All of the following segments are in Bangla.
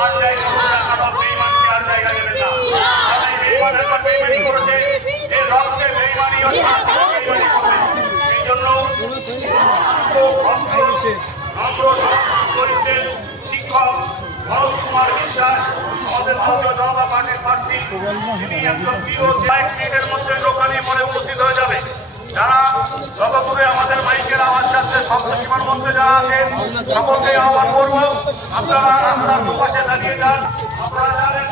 আর জায়গা কারণ বেঈমানকে আর জায়গা দেবে না। তাই বেঈমানের পর বেঈমানি করেছে, এই রক্তে বেঈমানি ও শান্তি বেঈমানি করবে। এই জন্য শিক্ষক ভরত কুমার বিশ্বাস আমাদের ভারতীয় জনতা পার্টির প্রার্থী, তিনি একজন প্রিয় 1 মিনিটের মধ্যে দোকানে মনে উপস্থিত হয়ে যাবে। যারা যতদূরে আমাদের মাইকের আওয়াজ যাচ্ছে শব্দ সীমার মধ্যে যারা আছেন সকলকে আহ্বান করব, আপনারা রাস্তার দুপাশে দাঁড়িয়ে যান। আপনারা জানেন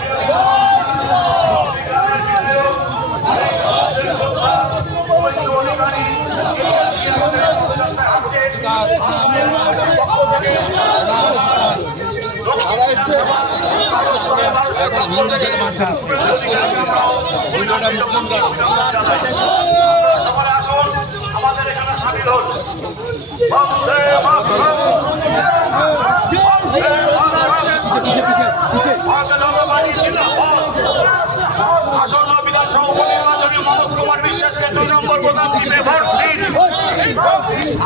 আমাদের এখানে সামিল হন। আসন্ন বিধানসভা উপনির্বাচনে মনোজ কুমার বিশ্বাসকে 2 নম্বর বোতাম টিপে ভোট দিন।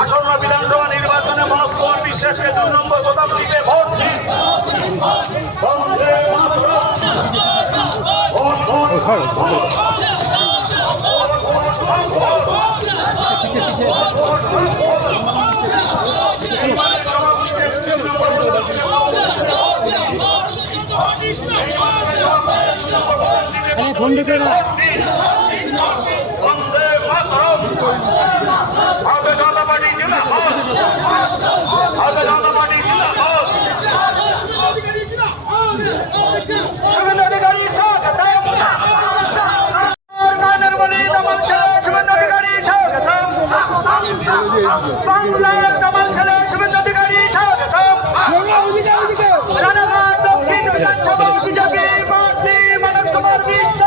আসন্ন বিধানসভা নির্বাচনে মনোজ কুমার বিশ্বাসকে 2 নম্বর বোতাম টিপে ভোট দিন। ফোন দেখে না বিজেপি প্রার্থী মনোজ কুমার বিশ্বাস